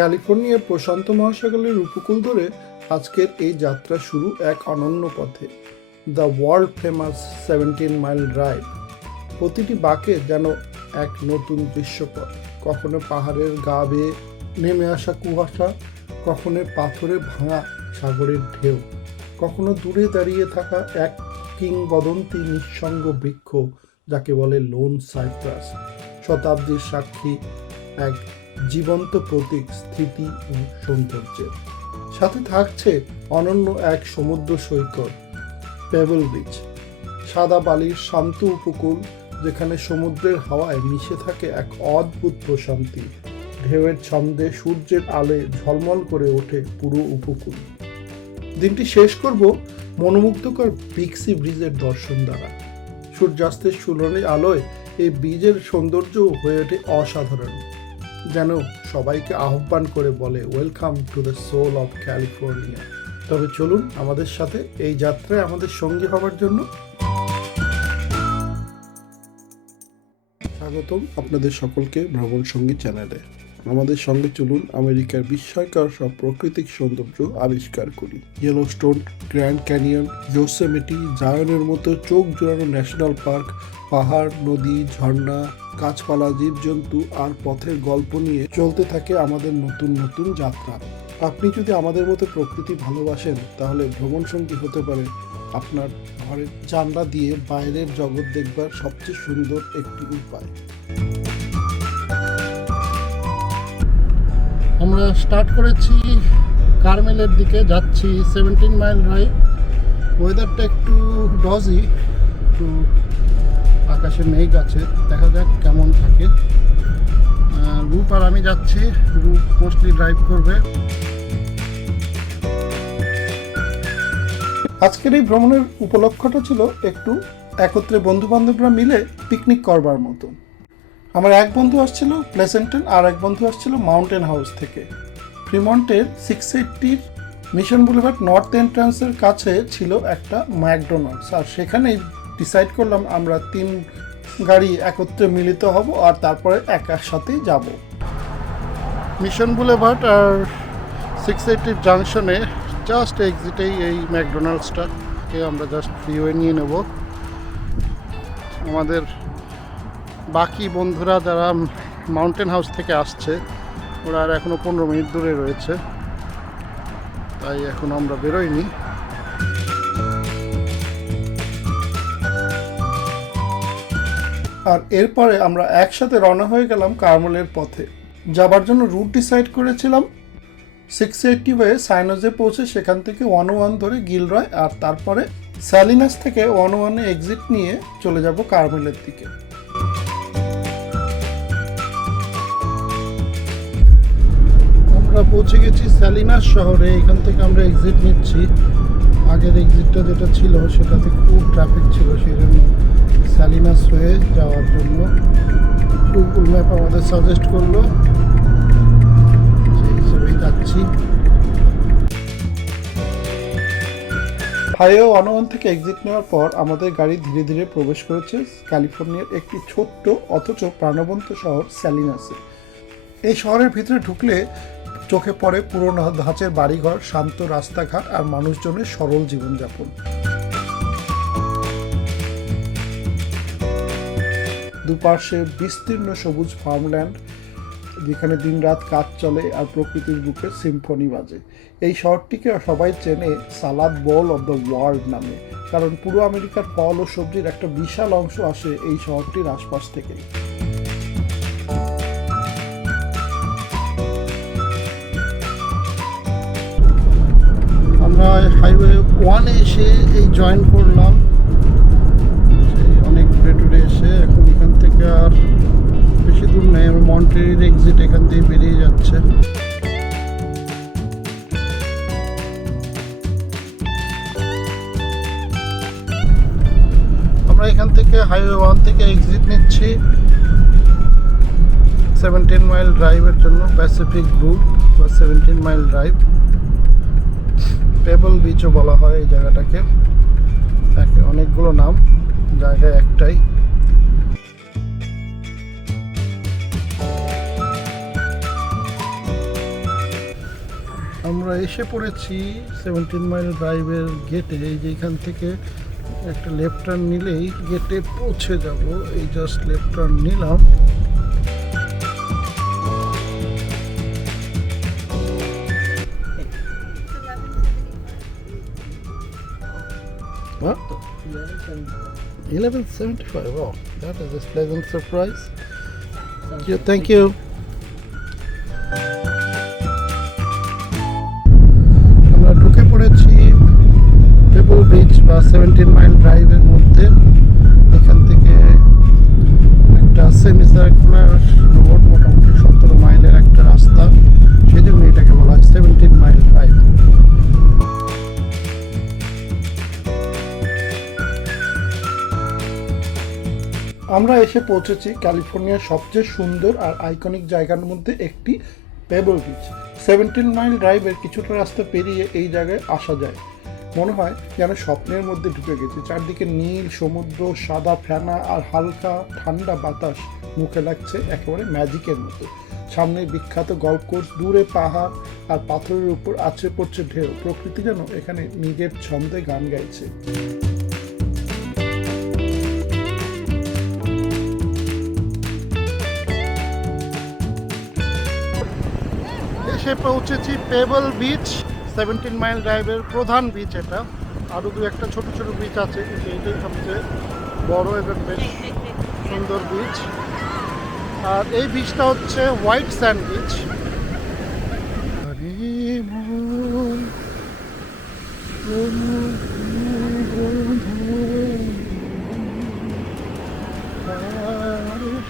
ক্যালিফোর্নিয়ার প্রশান্ত মহাসাগরের উপকূল ধরে আজকের এই যাত্রা শুরু এক অনন্য পথে। The world famous seventeen mile drive প্রতিটি বাঁকে যেন এক নতুন দৃশ্যপথ। কখনো পাহাড়ের গা বেয়ে নেমে আসা কুয়াশা, কখনো পাথরে ভাঙা সাগরের ঢেউ। কখনো দূরে দাঁড়িয়ে থাকা এক কিংবদন্তি নিঃসঙ্গ বৃক্ষ, যাকে বলে লোন সাইপ্রাস শতাব্দীর সাক্ষী এক জীবন্ত প্রতীক স্থিতি ও সৌন্দর্যের সাথে থাকছে অনন্য এক সমুদ্র সৈকত পেবল বিচ সাদা বালির শান্ত উপকূল, যেখানে সমুদ্রের হাওয়ায় মিশে থাকে এক অদ্ভুত প্রশান্তি। ঢেউয়ের ছন্দে সূর্যের আলে ঝলমল করে ওঠে পুরো উপকূল। দিনটি শেষ করব মনোমুগ্ধকর বিক্সি ব্রিজের দর্শন দ্বারা। সূর্যাস্তের সুলনে আলোয় এই ব্রিজের সৌন্দর্য হয়ে ওঠে অসাধারণ। যেন সবাইকে আহ্বান করে বলে welcome to the soul of California তবে চলুন আমাদের সাথে এই যাত্রায় আমাদের সঙ্গী হওয়ার জন্য স্বাগতম আপনাদের সকলকে ভ্রমণ সঙ্গী চ্যানেলে। আমাদের সঙ্গে চলুন আমেরিকার বিস্ময়কর সব প্রাকৃতিক সৌন্দর্য আবিষ্কার করি। ইয়েলোস্টোন গ্র্যান্ড ক্যানিয়ন জোসেমেটি জায়নের মতো চোখ জোড়ানো ন্যাশনাল পার্ক পাহাড়, নদী, ঝর্ণা, গাছপালা, জীবজন্তু আর পথের গল্প নিয়ে চলতে থাকে আমাদের নতুন নতুন যাত্রা। আপনি যদি আমাদের মতো প্রকৃতি ভালোবাসেন, তাহলে ভ্রমণ সঙ্গী হতে পারে আপনার ঘরের জানলা দিয়ে বাইরের জগৎ দেখবার সবচেয়ে সুন্দর একটি উপায়। আমরা স্টার্ট করেছি কারমেলের দিকে, যাচ্ছি সেভেন্টিন মাইল ড্রাইভ ওয়েদারটা একটু ডজি একটু আকাশে মেঘ আছে, দেখা যাক কেমন থাকে। রূপ আর আমি যাচ্ছি, রূপ মোস্টলি ড্রাইভ করবে। আজকের এই ভ্রমণের উপলক্ষটা ছিল একটু একত্রে বন্ধু বান্ধবরা মিলে পিকনিক করবার মতো। আমার এক বন্ধু আসছিল প্লেসেন্টন আর এক বন্ধু আসছিল মাউন্টেন হাউস থেকে। ফ্রিমন্টের সিক্স এইটটির মিশন বুলিভার্ড নর্থ এন্ট্রান্সের কাছে ছিল একটা ম্যাকডোনাল্ডস আর সেখানেই ডিসাইড করলাম আমরা তিন গাড়ি একত্রে মিলিত হব আর তারপরে একার সাথেই যাব। মিশন বুলেভার্ড আর সিক্স এইটটির জাংশনে জাস্ট এক্সিটেই এই ম্যাকডোনাল্ডসটাকে আমরা জাস্ট ফ্রিওয়ে নিয়ে নেব। আমাদের বাকি বন্ধুরা যারা মাউন্টেন হাউস থেকে আসছে, ওরা আর এখনও পনেরো মিনিট দূরে রয়েছে। তাই এখন আমরা বেরোইনি। আর এরপরে আমরা একসাথে রওনা হয়ে গেলাম কার্মলের পথে। যাবার জন্য রুট ডিসাইড করেছিলাম। সিক্স এইটটি হয়ে সাইনোজে পৌঁছে সেখান থেকে ওয়ান ওয়ান ধরে গিলরয় আর তারপরে স্যালিনাস থেকে ওয়ান ওয়ানে এক্সিট নিয়ে চলে যাব কার্মেলের দিকে। আমরা পৌঁছে গেছি স্যালিনাস শহরে, এখান থেকে আমরা এক্সিট নিচ্ছি। আগের এক্সিটটা যেটা ছিল সেটাতে খুব ট্রাফিক ছিল, সেই জন্য স্যালিনাস হয়ে যাওয়ার জন্য গুগল ম্যাপ আমাদের সাজেস্ট করল। সেই হিসেবেই যাচ্ছি। হাইওয়ে ওয়ান ওয়ান থেকে এক্সিট নেওয়ার পর আমাদের গাড়ি ধীরে ধীরে প্রবেশ করেছে ক্যালিফোর্নিয়ার একটি ছোট্ট অথচ প্রাণবন্ত শহর স্যালিনাসে এই শহরের ভিতরে ঢুকলে চোখে পড়ে পুরোনো ধাঁচের বাড়িঘর, শান্ত রাস্তাঘাট আর মানুষজনের সরল জীবনযাপন। দুপাশে বিস্তীর্ণ সবুজ ফার্মল্যান্ড যেখানে দিনরাত কাজ চলে আর প্রকৃতির বুকে সিম্ফনি বাজে। এই শহরটিকে সবাই চেনে salad bowl of the world নামে, কারণ পুরো আমেরিকার ফল ও সবজির একটা বিশাল অংশ আসে এই শহরটির আশপাশ থেকে আমরা হাইওয়ে ওয়ানে এসে এই জয়েন করলাম। অনেক ঘুরে এসে এখান থেকে আর বেশি দূর নেই। আমরা মন্টেরির এক্সিট এখান দিয়ে বেরিয়ে যাচ্ছে। আমরা এখান থেকে হাইওয়ে ওয়ান থেকে এক্সিট নিচ্ছি। সেভেন্টিন মাইল ড্রাইভের জন্য প্যাসিফিক রুট বা সেভেন্টিন মাইল ড্রাইভ পেবল বিচও বলা হয় এই জায়গাটাকে। অনেকগুলো নাম জায়গায় একটাই। আমরা এসে পড়েছি সেভেন্টিন মাইল ড্রাইভের গেটে এই যে এখান থেকে একটা লেফট টার্ন নিলেই গেটে পৌঁছে যাব এই জাস্ট লেফট টার্ন নিলাম What? 1175. Wow, that is a pleasant surprise. Thank you. Thank you. আমরা এসে পৌঁছেছি ক্যালিফোর্নিয়ার সবচেয়ে সুন্দর আর আইকনিক জায়গার মধ্যে একটি পেবল বিচ। সেভেন্টিন মাইল ড্রাইভের কিছুটা রাস্তা পেরিয়ে এই জায়গায় আসা যায়। মনে হয় যেন স্বপ্নের মধ্যে ঢুকে গেছি। চারদিকে নীল, সমুদ্র, সাদা ফেনা আর হালকা ঠান্ডা বাতাস মুখে লাগছে একেবারে ম্যাজিকের মতো। সামনে বিখ্যাত গল্ফ কোর্স, দূরে পাহাড় আর পাথরের উপর আছড়ে পড়ছে ঢেউ। প্রকৃতি যেন এখানে নিজের ছন্দে গান গাইছে। এসে পৌঁছেছি পেবল বিচ সেভেন্টিন মাইল ড্রাইভের প্রধান বিচ এটা আরও দু একটা ছোট ছোট বিচ আছে কিন্তু এটাই সবচেয়ে বড় এবং বেশ সুন্দর বিচ আর এই বিচটা হচ্ছে হোয়াইট স্যান্ড বিচ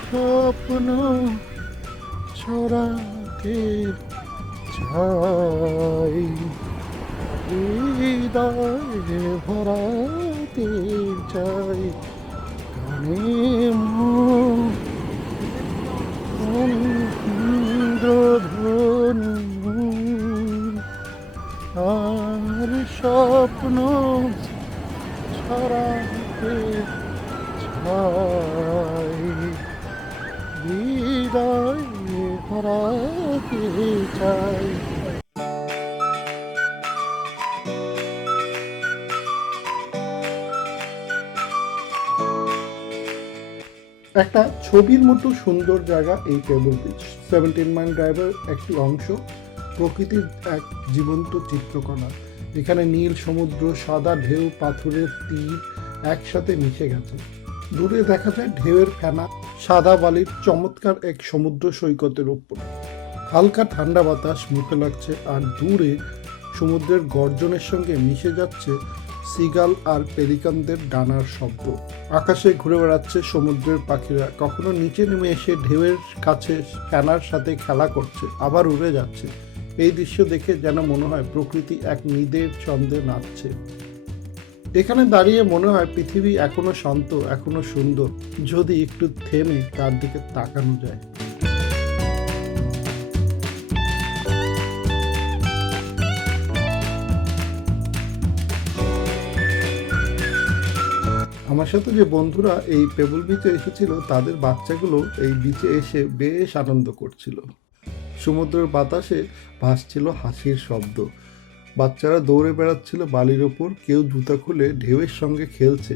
স্বপ্ন ছড়াতে চাই হৃদয়ে ভরাতে চাই গানে একটা ছবির মতো সুন্দর জায়গা এই টেবল বিচ সেভেন্টিন মাইল ড্রাইভের একটি অংশ, প্রকৃতির এক জীবন্ত চিত্রকলা এখানে নীল সমুদ্র, সাদা ঢেউ, পাথরের তীর একসাথে মিশে গেছে। দূরে দেখা যায় ঢেউয়ের ফেনা, সাদা বালির চমৎকার এক সমুদ্র সৈকতের উপর হালকা ঠান্ডা বাতাস মুখে লাগছে আর দূরে সমুদ্রের গর্জনের সঙ্গে মিশে যাচ্ছে সিগাল আর পেলিকানদের ডানার শব্দ। আকাশে ঘুরে বেড়াচ্ছে সমুদ্রের পাখিরা। কখনো নিচে নেমে এসে ঢেউয়ের কাছে ফ্যানার সাথে খেলা করছে, আবার উড়ে যাচ্ছে। এই দৃশ্য দেখে যেন মনে হয় প্রকৃতি এক নিদের ছন্দে নাচছে। এখানে দাঁড়িয়ে মনে হয় পৃথিবী এখনও শান্ত, এখনও সুন্দর। যদি একটু থেমে তার দিকে তাকানো যায়। আমার সাথে যে বন্ধুরা এই পেবল বিচে এসেছিল, তাদের বাচ্চাগুলো এই বিচে এসে বেশ আনন্দ করছিল। সমুদ্রের বাতাসে ভাসছিল হাসির শব্দ। বাচ্চারা দৌড়ে বেড়াচ্ছিল বালির ওপর, কেউ জুতা খুলে ঢেউয়ের সঙ্গে খেলছে।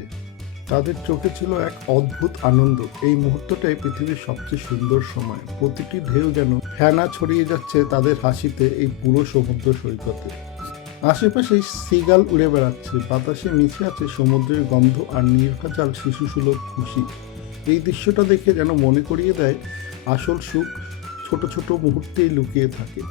তাদের চোখে ছিল এক অদ্ভুত আনন্দ। এই মুহূর্তটাই পৃথিবীর সবচেয়ে সুন্দর সময়। প্রতিটি ঢেউ যেন ফেনা ছড়িয়ে যাচ্ছে তাদের হাসিতে এই পুরো সমুদ্র সৈকতে। আশেপাশে সিগাল উড়ে বেড়াচ্ছে, বাতাসে মিশে আছে সমুদ্রের গন্ধ আর নির্ঘাচাল শিশু সুলভ খুশি। এই দৃশ্যটা দেখে যেন মনে করিয়ে দেয় আসল সুখ ছোট ছোট মুহূর্তেই লুকিয়ে থাকে।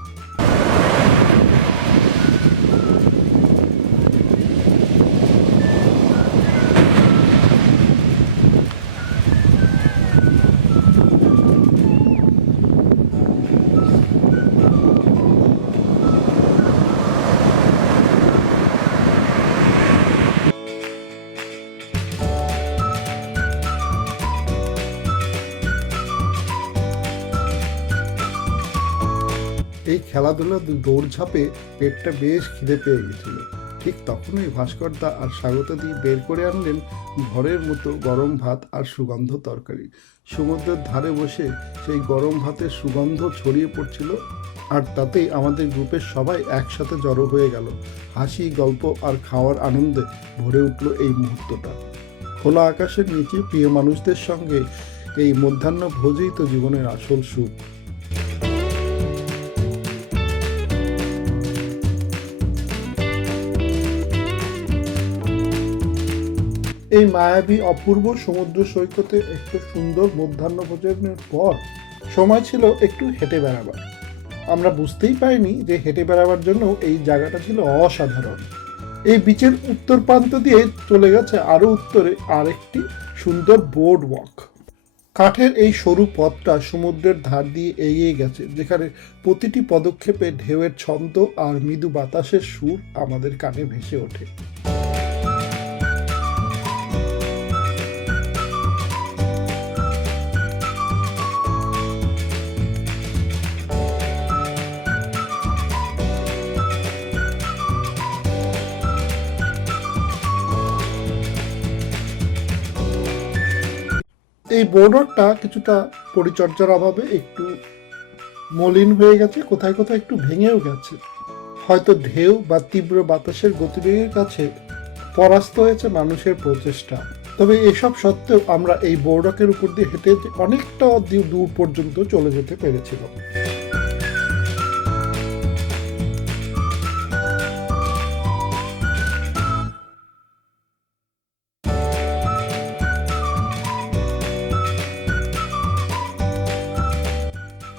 খেলাধুলা দৌড়ঝাঁপে পেটটা বেশ খিদে পেয়ে গেছিল। ঠিক তখনই ভাস্করদা আর স্বাগতাদি বের করে আনলেন ঘরের মতো গরম ভাত আর সুগন্ধ তরকারি। সমুদ্রের ধারে বসে সেই গরম ভাতের সুগন্ধ ছড়িয়ে পড়ছিল আর তাতেই আমাদের গ্রুপের সবাই একসাথে জড়ো হয়ে গেল। হাসি, গল্প আর খাওয়ার আনন্দে ভরে উঠল এই মুহূর্তটা। খোলা আকাশের নিচে প্রিয় মানুষদের সঙ্গে এই মধ্যাহ্ন ভোজেই তো জীবনের আসল সুখ। এই মায়াবী অপূর্ব সমুদ্র সৈকতে একটু সুন্দর মধ্যাহ্ন ভোজনের পর সময় ছিল একটু হেঁটে বেড়াবার। আমরা বুঝতেই পারিনি যে হেঁটে বেড়াবার জন্য এই জায়গাটা ছিল অসাধারণ। এই বিচের উত্তর প্রান্ত দিয়ে চলে গেছে আরও উত্তরে আরেকটি সুন্দর বোর্ড ওয়াক কাঠের এই সরু পথটা সমুদ্রের ধার দিয়ে এগিয়ে গেছে, যেখানে প্রতিটি পদক্ষেপে ঢেউয়ের ছন্দ আর মৃদু বাতাসের সুর আমাদের কানে ভেসে ওঠে। এই বর্ডারটা কিছুটা পরিচর্যার অভাবে একটু মলিন হয়ে গেছে, কোথায় কোথায় একটু ভেঙেও গেছে। হয়তো ঢেউ বা তীব্র বাতাসের গতিবেগের কাছে পরাস্ত হয়েছে মানুষের প্রচেষ্টা। তবে এসব সত্ত্বেও আমরা এই বোর্ডকের উপর দিয়ে হেঁটে অনেকটা দূর পর্যন্ত চলে যেতে পেরেছিলাম।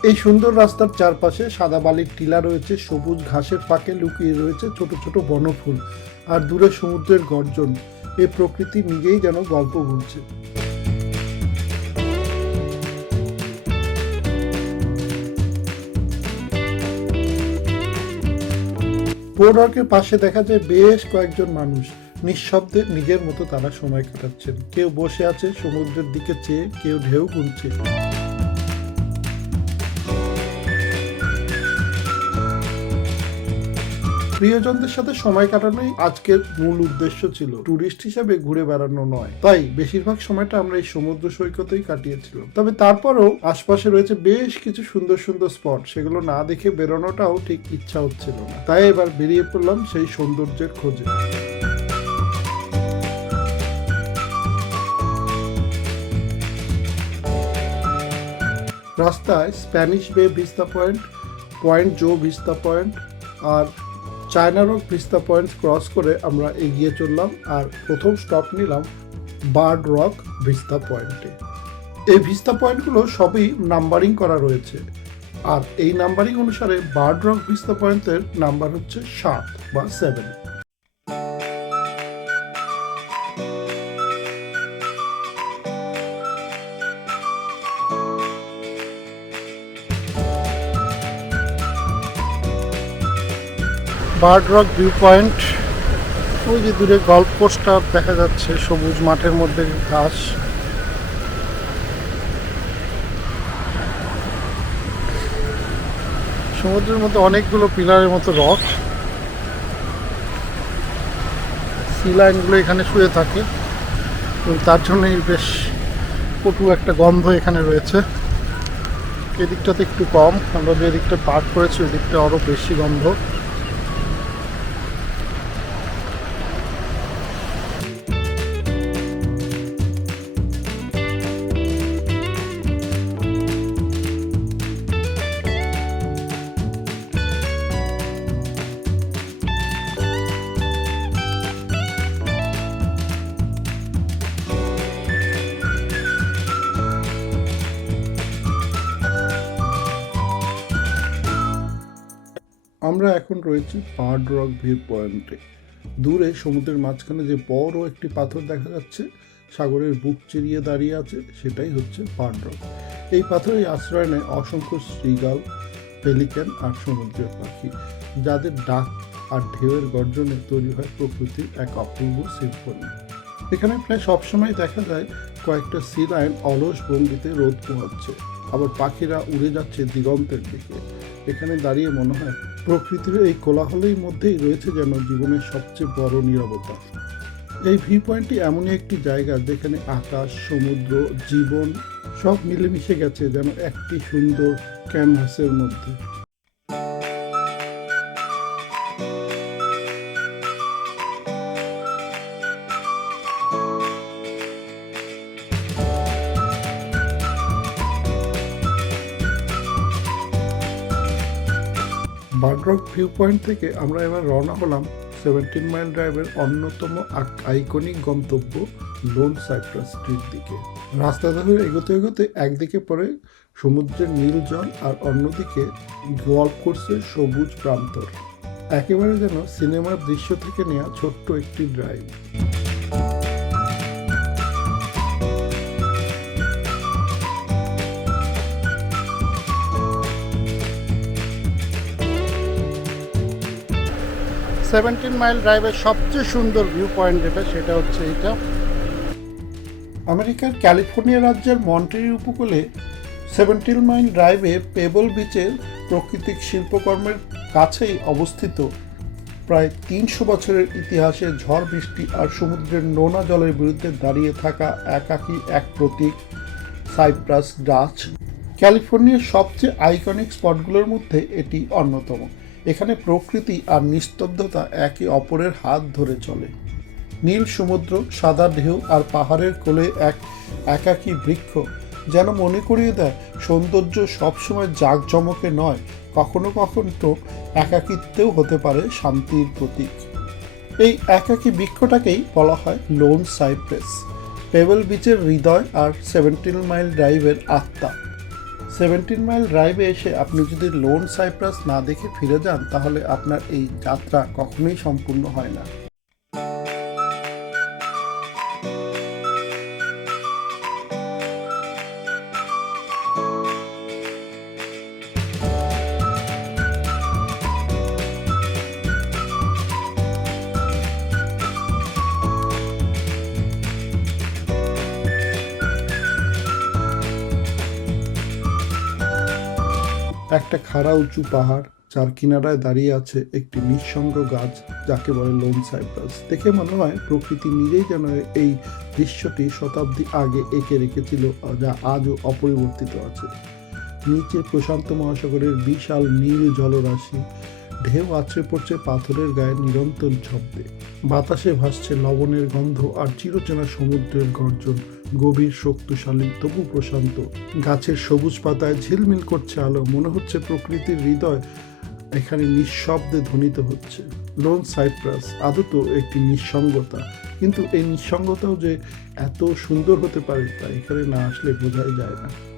এই সুন্দর রাস্তার চারপাশে সাদা বালির টিলা রয়েছে, সবুজ ঘাসের ফাঁকে লুকিয়ে রয়েছে ছোট ছোট বনফুল আর দূরে সমুদ্রের গর্জন। এই প্রকৃতি নিজেই যেন গল্প বলছে বোর্ডার্কের পাশে দেখা যায় বেশ কয়েকজন মানুষ। নিঃশব্দে নিজের মতো তারা সময় কাটাচ্ছেন। কেউ বসে আছে সমুদ্রের দিকে চেয়ে, কেউ ঢেউ গুনছে। প্রিয়জনদের সাথে সময় কাটানোই আজকের মূল উদ্দেশ্য ছিল। টুরিস্ট হিসেবে ঘুরে বেড়ানো নয়। তাই বেশিরভাগ সময়টা আমরা এই সমুদ্র সৈকতেই কাটিয়েছিলাম। তবে তারপরেও আশপাশে রয়েছে বেশ কিছু সুন্দর সুন্দর স্পট। সেগুলো না দেখে বেরোনোটাও ঠিক ইচ্ছা হচ্ছিল না। তাই এবার বেরিয়ে পড়লাম সেই সৌন্দর্যের খোঁজে। রাস্তায় Spanish Bay vista point Point Joe vista point আর China Rock vista point cross করে আমরা এগিয়ে চললাম আর প্রথম স্টপ নিলাম বার্ড রক ভিস্তা পয়েন্টে। এই ভিস্তা পয়েন্টগুলো সবই নাম্বারিং করা রয়েছে আর এই নাম্বারিং অনুসারে বার্ড রক ভিস্তা পয়েন্টের নাম্বার হচ্ছে সাত বা seven Bird Rock view point. ওই যে দূরে গল্ফ কোর্সটা দেখা যাচ্ছে, সবুজ মাঠের মধ্যে ঘাস। সমুদ্রের মধ্যে অনেকগুলো পিলারের মতো রক। সি লাইনগুলো এখানে শুয়ে থাকে। এবং তার জন্যই বেশ কটু একটা গন্ধ এখানে রয়েছে। এদিকটাতে একটু কম, আমরা যে দিকটা পার্ক করেছি, ওই দিকটা আরও বেশি গন্ধ। রয়েছি পার্ড রক ভিউ পয়েন্টে। দূরে সমুদ্রের মাঝখানে যে বড় একটি পাথর দেখা যাচ্ছে, সাগরের বুক চিরিয়ে দাঁড়িয়ে আছে, সেটাই হচ্ছে পার্ড রক। এই পাথরের আশ্রয় নেয় অসংখ্য শ্রীগাল পেলিক্যান আর সমুদ্রের পাখি, যাদের ডাক আর ঢেউয়ের গর্জনে তৈরি হয় প্রকৃতির এক অপূর্ব সিম্ফনি। এখানে প্রায় সবসময় দেখা যায় কয়েকটা সি লাইন অলস ভঙ্গিতে রোদ পোহাচ্ছে। আবার পাখিরা উড়ে যাচ্ছে দিগন্তের দিকে। এখানে দাঁড়িয়ে মনে হয় প্রকৃতির এই কোলাহলের মধ্যেই রয়েছে যেন জীবনের সবচেয়ে বড় নিরবতা। এই ভিউ পয়েন্টটি এমনই একটি জায়গা যেখানে আকাশ, সমুদ্র, জীবন সব মিলেমিশে গেছে যেন একটি সুন্দর ক্যানভাসের মধ্যে। বার্ডরক ভিউ পয়েন্ট থেকে আমরা এবার রওনা হলাম সেভেন্টিন মাইল ড্রাইভের অন্যতম আইকনিক গন্তব্য লোন সাইপ্রাস স্ট্রিট দিকে। রাস্তা ধরে এগোতে এগোতে একদিকে পড়ে সমুদ্রের নীল জল আর অন্যদিকে গল্ফ কোর্সের সবুজ প্রান্তর। একেবারে যেন সিনেমার দৃশ্য থেকে নেওয়া ছোট্ট একটি ড্রাইভ সেভেন্টিন মাইল ড্রাইভের সবচেয়ে সুন্দর ভিউ পয়েন্ট যেটা, সেটা হচ্ছে এইটা। আমেরিকার ক্যালিফোর্নিয়া রাজ্যের মন্টেরি উপকূলে সেভেন্টিন মাইল ড্রাইভে পেবল বিচের প্রাকৃতিক শিল্পকর্মের কাছেই অবস্থিত। প্রায় তিনশো বছরের ইতিহাসে ঝড়, বৃষ্টি আর সমুদ্রের নোনা জলের বিরুদ্ধে দাঁড়িয়ে থাকা একাকী এক প্রতীক, সাইপ্রাস গাছ ক্যালিফোর্নিয়ার সবচেয়ে আইকনিক স্পটগুলোর মধ্যে এটি অন্যতম। এখানে প্রকৃতি আর নিস্তব্ধতা একে অপরের হাত ধরে চলে। নীল সমুদ্র, সাদা ঢেউ আর পাহাড়ের কোলে এক একাকী বৃক্ষ যেন মনে করিয়ে দেয় সৌন্দর্য সবসময় জাঁকজমকে নয়, কখনো কখনো তো একাকিত্বেও হতে পারে শান্তির প্রতীক। এই একাকী বৃক্ষটাকেই বলা হয় লোন সাইপ্রেস। পেবল বিচের হৃদয় আর সেভেন্টিন মাইল ড্রাইভের আত্মা। সেভেন্টিন মাইল ড্রাইভে এসে আপনি যদি লোন সাইপ্রাস না দেখে ফিরে যান, তাহলে আপনার এই যাত্রা কখনোই সম্পূর্ণ হয় না। একটা খাড়া উঁচু পাহাড় যার কিনারায় দাঁড়িয়ে আছে একটি নিঃসঙ্গ গাছ, যাকে বলে লোন সাইপ্রাস দেখে মনে হয় প্রকৃতি নিজেই যেন এই দৃশ্যটি শতাব্দী আগে এঁকে রেখেছিল যা আজও অপরিবর্তিত আছে। নিচে প্রশান্ত মহাসাগরের বিশাল নীল জলরাশি, ঢেউ আছড়ে পড়ছে পাথরের গায়ে নিরন্তর শব্দে বাতাসে ভাসছে লবণের গন্ধ আর চিরচেনা সমুদ্রের গর্জন। গভীর, শক্তিশালী, তবু প্রশান্ত। গাছের সবুজ পাতায় ঝিলমিল করছে আলো, মনে হচ্ছে প্রকৃতির হৃদয় এখানে নিঃশব্দে ধ্বনিত হচ্ছে। লোন সাইপ্রাস, আদত একটি নিঃসঙ্গতা। কিন্তু এই নিঃসঙ্গতাও যে এত সুন্দর হতে পারে তা এখানে না আসলে বোঝাই যায় না।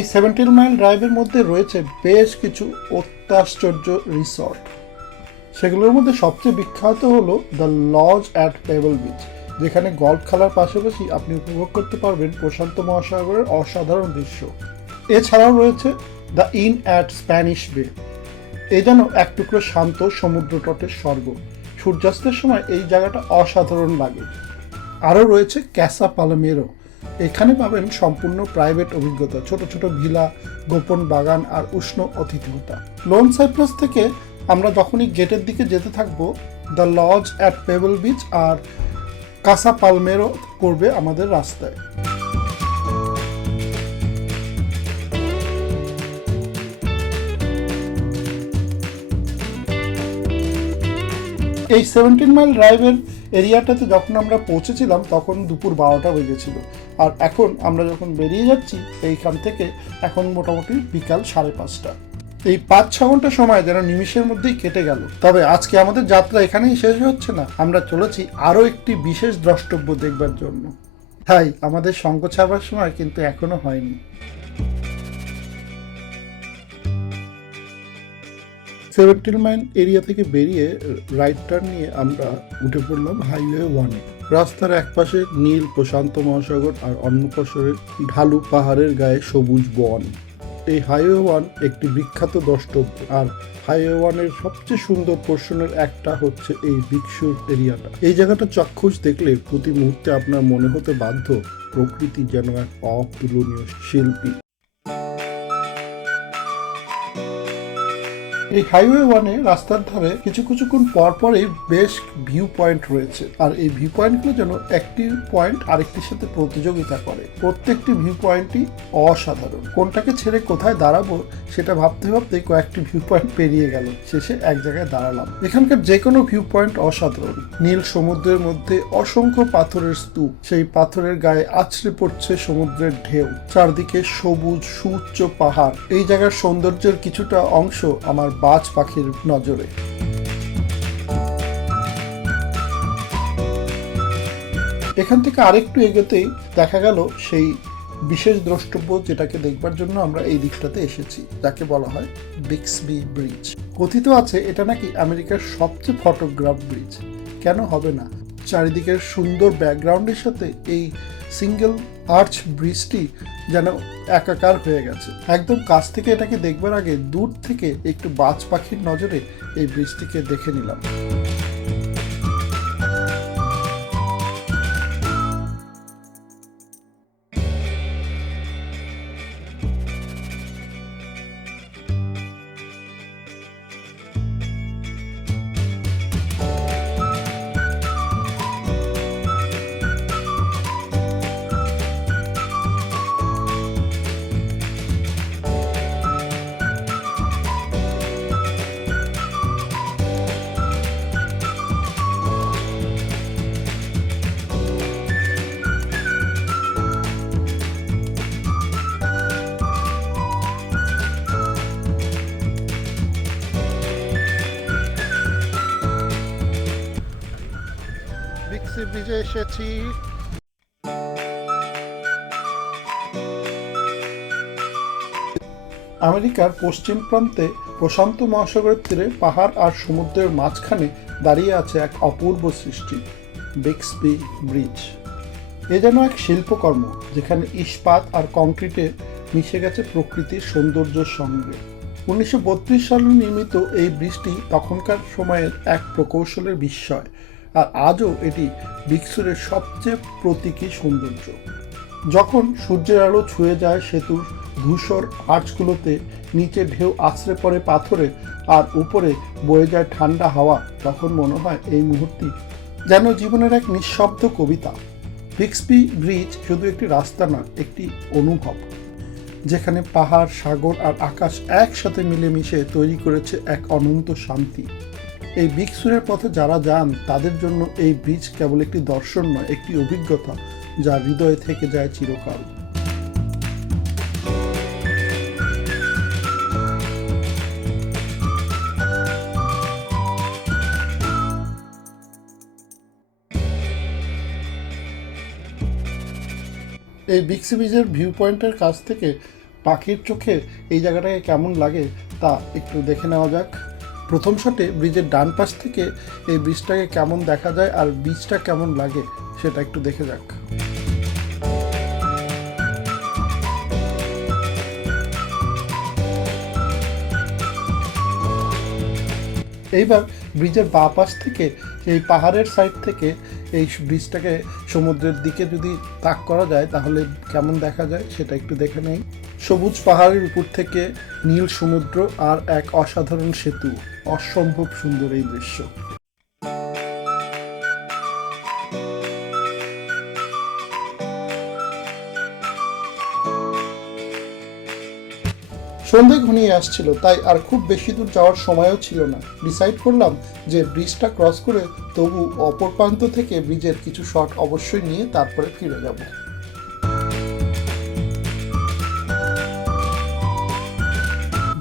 এই সেভেন্টিন মাইল ড্রাইভের মধ্যে রয়েছে বেশ কিছু অত্যাশ্চর্য রিসর্ট সেগুলোর মধ্যে সবচেয়ে বিখ্যাত হলো the Lodge at Pebble Beach যেখানে গল্ফ খেলার পাশাপাশি আপনি উপভোগ করতে পারবেন প্রশান্ত মহাসাগরের অসাধারণ দৃশ্য। এছাড়াও রয়েছে দ্য ইন অ্যাট স্প্যানিশ বে এ যেন এক টুকরো শান্ত সমুদ্র তটের স্বর্গ। সূর্যাস্তের সময় এই জায়গাটা অসাধারণ লাগে। আরও রয়েছে ক্যাসা পালামেরো এখানে পাবেন সম্পূর্ণ প্রাইভেট অভিজ্ঞতা, ছোট ছোট ভিলা, গোপন বাগান আর উষ্ণ অতিথিয়তা লোন সাইপ্রাস থেকে আমরা যখনই গেটের দিকে যেতে থাকব the Lodge at Pebble Beach R Casa Palmero করবে আমাদের রাস্তায়। এই সেভেন্টিন মাইল ড্রাইভের এরিয়াটাতে যখন আমরা পৌঁছেছিলাম, তখন দুপুর বারোটা হয়ে বেজেছিল। আর এখন আমরা যখন বেরিয়ে যাচ্ছি, এইখান থেকে এখন মোটামুটি বিকাল সাড়ে পাঁচটা। এই পাঁচ ছ ঘণ্টা সময় যেন নিমিষের মধ্যেই কেটে গেল। তবে আজকে আমাদের যাত্রা এখানেই শেষ হচ্ছে না। আমরা চলেছি আরও একটি বিশেষ দ্রষ্টব্য দেখবার জন্য। তাই আমাদের শঙ্খ ছাপার সময় কিন্তু এখনও হয়নি। সেভেন্টিন মাইল এরিয়া থেকে বেরিয়ে রাইট টার্ন নিয়ে আমরা উঠে পড়লাম হাইওয়ে ওয়ানে রাস্তার একপাশে নীল প্রশান্ত মহাসাগর আর অন্য পাশে ঢালু পাহাড়ের গায়ে সবুজ বন। এই হাইওয়ে ওয়ান একটি বিখ্যাত দ্রষ্টব্য আর হাইওয়ে ওয়ানের সবচেয়ে সুন্দর পোর্শনের একটা হচ্ছে এই বিকসুর এরিয়াটা। এই জায়গাটা চক্ষুষ দেখলে প্রতি মুহূর্তে আপনার মনে হতে বাধ্য প্রকৃতি যেন এক অতুলনীয় শিল্পী। এই হাইওয়ে ওয়ানে রাস্তার ধারে কিছু কিছুক্ষণ পর পরই বেশ ভিউ পয়েন্ট রয়েছে। আর এই ভিউ পয়েন্টগুলো যেন একটি পয়েন্ট আরেকটির সাথে প্রতিযোগিতা করে। প্রত্যেকটি ভিউ পয়েন্টই অসাধারণ। কোনটাকে ছেড়ে কোথায় দাঁড়াবো সেটা ভাবতে ভাবতে কয়েকটি ভিউ পয়েন্ট পেরিয়ে গেল। শেষে এক জায়গায় দাঁড়ালাম। এখানকার যে কোনো ভিউ পয়েন্ট অসাধারণ। নীল সমুদ্রের মধ্যে অসংখ্য পাথরের স্তূপ। সেই পাথরের গায়ে আছড়ে পড়ছে সমুদ্রের ঢেউ। চারদিকে সবুজ, সুউচ্চ পাহাড়। এই জায়গার সৌন্দর্যের কিছুটা অংশ আমার বাজ পাখির নজরে। এখান থেকে আরেকটু এগোতেই দেখা গেল সেই বিশেষ দ্রষ্টব্য যেটাকে দেখবার জন্য আমরা এই দিকটাতে এসেছি, যাকে বলা হয় বিক্সবি ব্রিজ কথিত আছে, এটা নাকি আমেরিকার সবচেয়ে ফটোগ্রাফ ব্রিজ কেন হবে না? চারিদিকের সুন্দর ব্যাকগ্রাউন্ডের সাথে এই সিঙ্গেল আর্চ ব্রিজটি যেন একাকার হয়ে গেছে। একদম কাছ থেকে এটাকে দেখবার আগে দূর থেকে একটু বাজ পাখির নজরে এই ব্রিজটিকে দেখে নিলাম। এসেছি। আমেরিকার পশ্চিম প্রান্তে প্রশান্ত মহাসাগরের তীরে পাহাড় আর সমুদ্রের মাঝখানে দাঁড়িয়ে আছে এক অপূর্ব সৃষ্টি বিক্সবি ব্রিজ এ যেন এক শিল্পকর্ম, যেখানে ইস্পাত আর কংক্রিটে মিশে গেছে প্রকৃতির সৌন্দর্যের সঙ্গে। উনিশশো সালে নির্মিত এই ব্রিজটি তখনকার সময়ের এক প্রকৌশলের বিস্ময় আর আজও এটি বিক্সুরের সবচেয়ে প্রতীকী সৌন্দর্য। যখন সূর্যের আলো ছুঁয়ে যায় সেতুর ধূসর আর্চগুলোতে নিচে ঢেউ আছড়ে পড়ে পাথরে আর উপরে বয়ে যায় ঠান্ডা হাওয়া, তখন মনে হয় এই মুহূর্তে যেন জীবনের এক নিঃশব্দ কবিতা। বিক্সবি ব্রিজ শুধু একটি রাস্তা না একটি অনুভব, যেখানে পাহাড়, সাগর আর আকাশ একসাথে মিলেমিশে তৈরি করেছে এক অনন্ত শান্তি। এই বিগসুরের পথে যারা যান, তাদের জন্য এই ব্রিজ কেবল একটি দর্শন নয়, একটি অভিজ্ঞতা, যা হৃদয়ে থেকে যায় চিরকাল। এই বিক্সি ব্রিজের ভিউ পয়েন্টের কাছ থেকে পাখির চোখে এই জায়গাটাকে কেমন লাগে, তা একটু দেখে নেওয়া যাক। প্রথম শটে ব্রিজের ডান পাশ থেকে এই ব্রিজটাকে কেমন দেখা যায় আর বীজটা কেমন লাগে সেটা একটু দেখে যাক। এইবার ব্রিজের বাঁ পাশ থেকে, এই পাহাড়ের সাইড থেকে এই ব্রিজটাকে সমুদ্রের দিকে যদি তাক করা যায় তাহলে কেমন দেখা যায় সেটা একটু দেখে নেই। সবুজ পাহাড়ের উপর থেকে নীল সমুদ্র আর এক অসাধারণ সেতু। অসম্ভব সুন্দর এই দৃশ্য। সন্ধে ঘনিয়ে আসছিল, তাই আর খুব বেশি দূর যাওয়ার সময়ও ছিল না। ডিসাইড করলাম যে ব্রিজটা ক্রস করে তবু অপর প্রান্ত থেকে ব্রিজের কিছু শট অবশ্যই নিয়ে তারপরে ফিরে যাব।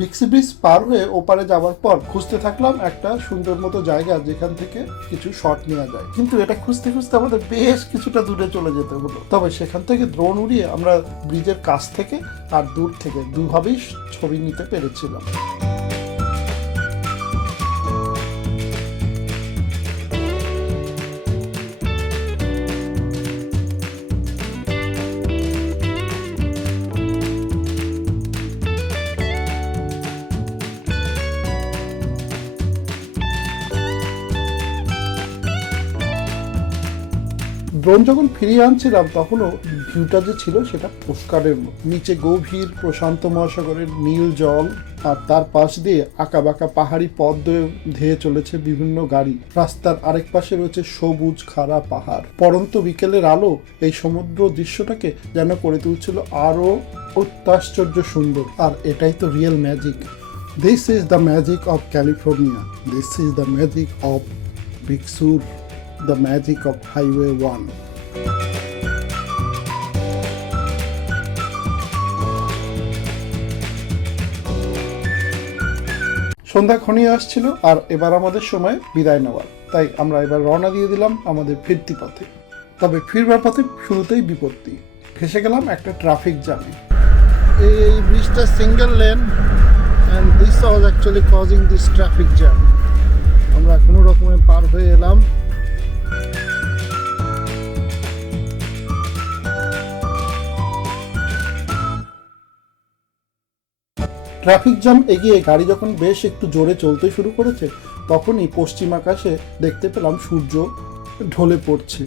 ভিক্সি ব্রিজ পার হয়ে ওপারে যাওয়ার পর খুঁজতে থাকলাম একটা সুন্দর মতো জায়গা যেখান থেকে কিছু শট নেওয়া যায়। কিন্তু এটা খুঁজতে খুঁজতে আমাদের বেশ কিছুটা দূরে চলে যেতে হলো। তবে সেখান থেকে দ্রোণ উড়িয়ে আমরা ব্রিজের কাছ থেকে আর দূর থেকে দুভাবেই ছবি নিতে পেরেছিলাম। ড্রোন যখন ফিরিয়ে আনছিলাম, তখনও ভিউটা যে ছিল সেটা পুষ্কারের মতো। নিচে গভীর প্রশান্ত মহাসাগরের নীল জল, আর তার পাশ দিয়ে আঁকা বাঁকা পাহাড়ি পথ ধয়ে চলেছে বিভিন্ন গাড়ি। রাস্তার আরেক পাশে রয়েছে সবুজ খাড়া পাহাড়। পরন্ত বিকেলের আলো এই সমুদ্র দৃশ্যটাকে যেন করে তুলছিল আরও অত্যাশ্চর্য সুন্দর। আর এটাই তো real magic this is the magic of California this is the magic of big the magic of Highway 1. সন্ধ্যা ঘনিয়ে আসছিল আর এবার আমাদের সময় বিদায় নেওয়ার। তাই আমরা এবার রওনা দিয়ে দিলাম আমাদের ফিরতি পথে। তবে ফিরবার পথে শুরুতেই বিপত্তি। ফেসে গেলাম একটা ট্রাফিক জ্যামে। এই ব্রিজটা single lane and this was actually causing this traffic jam আমরা কোনো রকমে পার হয়ে এলাম। ট্রাফিক জ্যাম এগিয়ে গাড়ি যখন বেশ একটু জোরে চলতে শুরু করেছে, তখনই পশ্চিম আকাশে দেখতে পেলাম সূর্য ঢলে পড়ছে।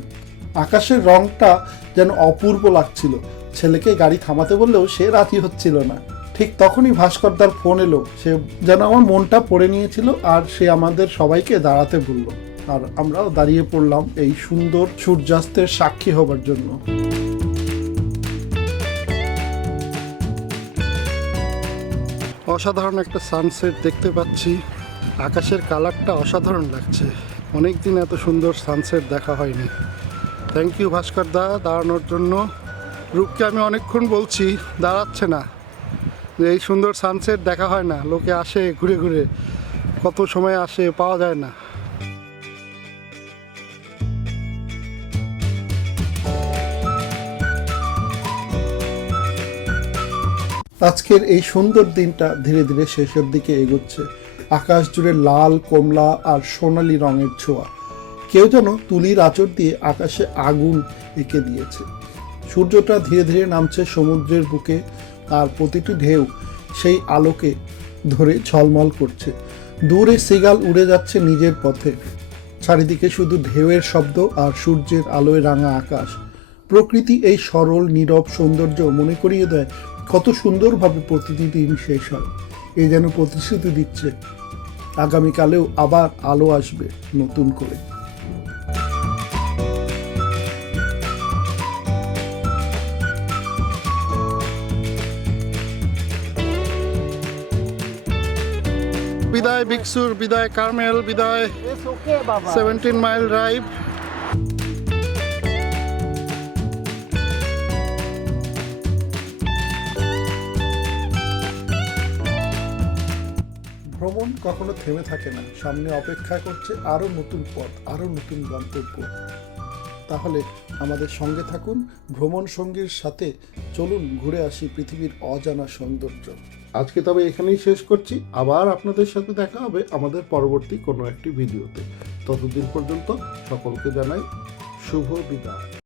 আকাশের রংটা যেন অপূর্ব লাগছিল। ছেলেকে গাড়ি থামাতে বললেও সে রাজি হচ্ছিল না। ঠিক তখনই ভাস্করদার ফোন এলো। সে যেন আমার মনটা পড়ে নিয়েছিল আর সে আমাদের সবাইকে দাঁড়াতে বলল। আর আমরাও দাঁড়িয়ে পড়লাম এই সুন্দর সূর্যাস্তের সাক্ষী হবার জন্য। অসাধারণ একটা সানসেট দেখতে পাচ্ছি। আকাশের কালারটা অসাধারণ লাগছে। অনেক দিন এত সুন্দর সানসেট দেখা হয়নি। থ্যাংক ইউ ভাস্কর দা, দাঁড়ানোর জন্য। রূপকে আমি অনেকক্ষণ বলছি, দাঁড়াচ্ছে না। যে এই সুন্দর সানসেট দেখা হয় না। লোকে আসে ঘুরে ঘুরে। কত সময় আসে পাওয়া যায় না। আজকের এই সুন্দর দিনটা ধীরে ধীরে শেষের দিকে এগোচ্ছে। আকাশ জুড়ে লাল, কমলা আর সোনালি রঙের ছোঁয়া। কেউ যেন তুলির আঁচড় দিয়ে আকাশে আগুন এঁকে দিয়েছে। সূর্যটা ধীরে ধীরে নামছে সমুদ্রের বুকে। আর প্রতিটি ঢেউ সেই আলোকে ধরে ঝলমল করছে। দূরে সিগাল উড়ে যাচ্ছে নিজের পথে। চারিদিকে শুধু ঢেউয়ের শব্দ আর সূর্যের আলোয় রাঙা আকাশ। প্রকৃতি এই সরল, নীরব সৌন্দর্য মনে করিয়ে দেয় কত সুন্দরভাবে প্রতিটি দিন শেষ হয়। এই যেন প্রতিশ্রুতি দিচ্ছে। আগামীকালেও আবার আলো আসবে নতুন করে। বিদায় বিকসুর বিদায় কার্মেল বিদায়. সেভেন্টিন মাইল ড্রাইভ ভ্রমণ কখনো থেমে থাকে না। সামনে অপেক্ষা করছে আরও নতুন পথ, আরও নতুন গন্তব্য। তাহলে আমাদের সঙ্গে থাকুন, ভ্রমণ সঙ্গীর সাথে চলুন ঘুরে আসি পৃথিবীর অজানা সৌন্দর্য। আজকে তবে এখানেই শেষ করছি। আবার আপনাদের সাথে দেখা হবে আমাদের পরবর্তী কোনো একটি ভিডিওতে। ততদিন পর্যন্ত সকলকে জানাই শুভ বিদায়।